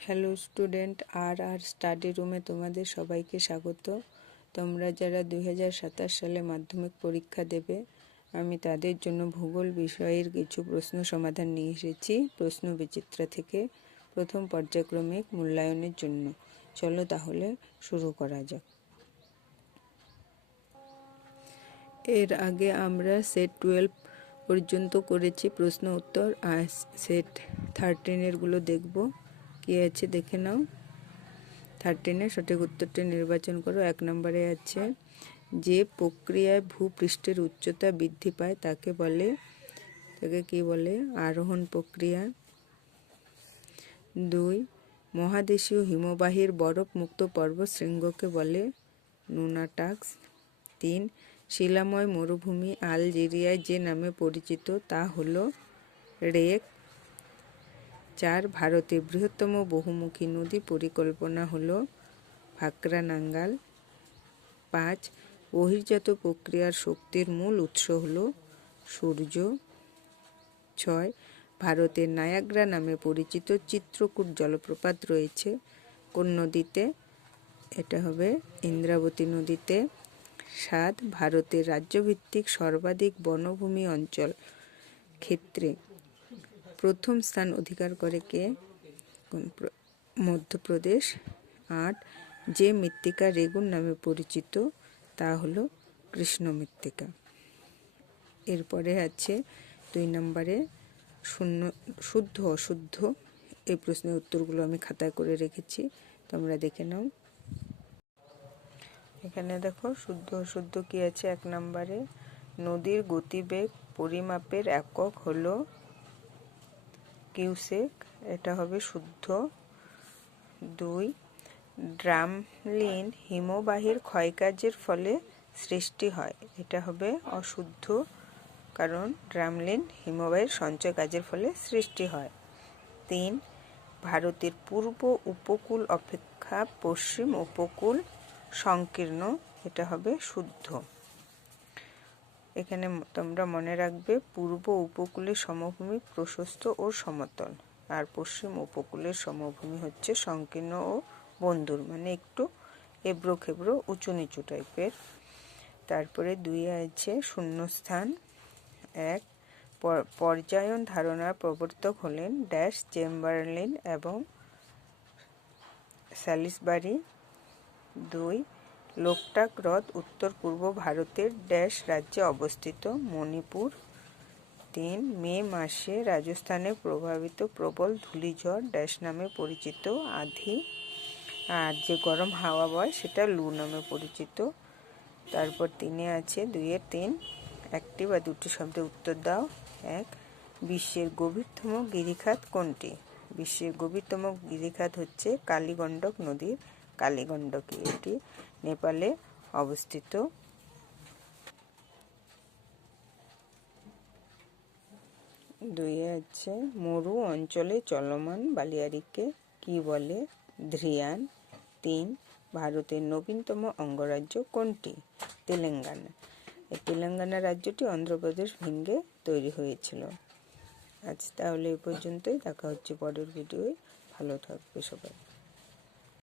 Hello student, আর study রুমে তোমাদের সবাইকে স্বাগত। তোমরা যারা 2027 সালে মাধ্যমিক পরীক্ষা দেবে, আমি তাদের জন্য ভূগোল বিষয়ের কিছু প্রশ্ন সমাধান নিয়ে এসেছি প্রশ্ন বিচিত্রা থেকে, প্রথম পর্যায়ক্রমিক মূল্যায়নের জন্য। চলো তাহলে শুরু করা যাক। এর আগে আমরা সেট 12 পর্যন্ত করেছি প্রশ্ন উত্তর, আর সেট 13-এরগুলো দেখব। কি আছে দেখে নাও। 13-এর সঠিক উত্তরটি নির্বাচন করো। 1 নম্বরে আছে, যে প্রক্রিয়ায় ভূপৃষ্ঠের উচ্চতা বৃদ্ধি পায় তাকে কি বলে? আরোহণ প্রক্রিয়া। 2, মহাদেশীয় হিমবাহের বরফমুক্ত পর্বত শৃঙ্গকে বলে নুনাটাক্স। 3, শিলাময় মরুভূমি আলজেরিয়ায় যে নামে পরিচিত তা হলো রেক। 4, ভারতের বৃহত্তম বহুমুখী নদী পরিকল্পনা হলো ভাকরা নাঙ্গাল। 5, বহির্জাত প্রক্রিয়ার শক্তির মূল উৎস হলো সূর্য। 6, ভারতের নায়াগ্রা নামে পরিচিত চিত্রকূট জলপ্রপাত রয়েছে কোন নদীতে? এটা হবে ইন্দ্রাবতী নদীতে। 7, ভারতের রাজ্যভিত্তিক সর্বাধিক বনভূমি অঞ্চল ক্ষেত্রে প্রথম স্থান অধিকার করে কে? মধ্যপ্রদেশ। 8, যে মৃত্তিকা রেগুন নামে পরিচিত তা হলো কৃষ্ণ মৃত্তিকা। এরপরে আছে 2 নম্বরে শুদ্ধ অশুদ্ধ। এই প্রশ্নের উত্তরগুলো আমি খাতায় করে রেখেছি, তোমরা দেখে নাও। এখানে দেখো শুদ্ধ অশুদ্ধ কি আছে। 1 নম্বরে, নদীর গতিবেগ পরিমাপের একক হলো কিউসেক, এটা হবে শুদ্ধ। 2, ড্রামলিন হিমবাহের ক্ষয়কার্যের ফলে সৃষ্টি হয়, এটা হবে অশুদ্ধ, কারণ ড্রামলিন হিমবাহের সঞ্চয় কাজের ফলে সৃষ্টি হয়। 3, ভারতের পূর্ব উপকূল অপেক্ষা পশ্চিম উপকূল সংকীর্ণ, এটা হবে শুদ্ধ। এখানে তোমরা মনে রাখবে, পূর্ব উপকূলের সমভূমি প্রশস্ত ও সমতল, আর পশ্চিম উপকূলের সমভূমি হচ্ছে সংকীর্ণ ও বন্ধুর, মানে একটু এবড়ো খেবড়ো উঁচু নিচু টাইপের। তারপরে 2 আছে শূন্যস্থান। 1, পর্যায়ন ধারণার প্রবর্তক হলেন ড্যাশ চেম্বারলিন এবং স্যালিসবারি। 2, লোকটাক হ্রদ উত্তর পূর্ব ভারতের ড্যাশ রাজ্যে অবস্থিত? মণিপুর। 3, মে মাসে রাজস্থানে প্রভাবিত প্রবল ধূলিঝড় ড্যাশ নামে পরিচিত? আধি। আর যে গরম হাওয়া বয় সেটা লু নামে পরিচিত। তারপর 3 আছে 2-এর 3, একটি বা দুটি শব্দে উত্তর দাও। 1, বিশ্বের গভীরতম গিরিখাত কোনটি? বিশ্বের গভীরতম গিরিখাত হচ্ছে কালীগণ্ডক নদীর কালীগণ্ডকী, এটি নেপালে অবস্থিত। 2 আছে, মরু অঞ্চলে চলমান বালিয়াড়িকে কি বলে? ধৃয়ান। 3, ভারতের নবীনতম অঙ্গরাজ্য কোনটি? তেলেঙ্গানা। এই তেলেঙ্গানা রাজ্যটি অন্ধ্রপ্রদেশ ভেঙে তৈরি হয়েছিল। আজ তাহলে এই পর্যন্তই, দেখা হচ্ছে পরের ভিডিওয়। ভালো থাকবে সবাই।